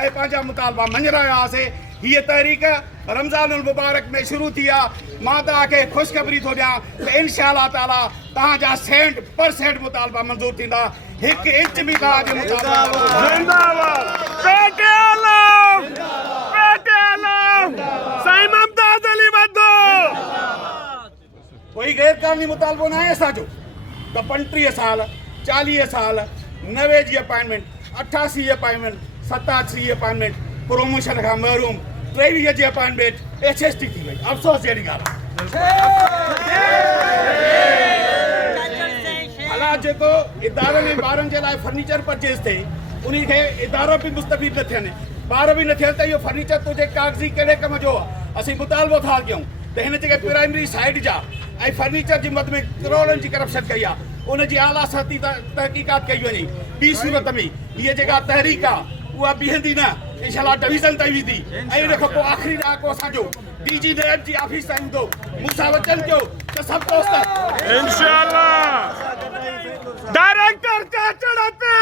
ऐं पंहिंजा मुतालबा मंझरायासीं। हीअ तहरीक रमज़ान मुबारक में शुरू थी आहे। मां तव्हांखे ख़ुशख़बरी थो ॾियां त इंशाअल्लाह ताला तव्हांजा 100% मुतालबा मंज़ूर थींदा। 1 इंच बि तव्हांजे मुतालबा साईं मुमताज अली वधो। कोई गैर कानूनी मुतालबो न आहे असांजो त 35 साल 40 साल 90 जी अपॉइंटमेंट 88 अपॉइंटमेंट 87 अपॉइंटमेंट प्रोमोशन खां महरूम 23 जी अपॉइंटमेंट HST थी वई। अफ़सोस जहिड़ी ॻाल्हि आहे। भला जेको इदारनि में ॿारनि जे लाइ फर्नीचर परचेज थिए उन खे इदारा बि मुस्तफ़ीद न थियनि, ॿार बि न थियनि त इहो फर्नीचर तुंहिंजे कागज़ी कहिड़े कम जो आहे। असीं मुतालबो था कयूं त हिन जेके प्राइमरी साइड जा ऐं फर्नीचर जी मद में करोड़नि जी करप्शन कई आहे उनजी आला सतही तहक़ीक़ात कई वञे। ॿी सूरत में हीअ जेका तहरीक आहे उहा बीहंदी न, इंशाअल्लाह डिवीज़न ताईं वेंदी। ऐं इन खां पोइ आख़िरी ॾाको असांजो DG NAIB जी ऑफिस ताईं हूंदो। मूंसां वचन कयो त सभु दोस्त इंशाअल्लाह डायरेक्टर का चढ़ते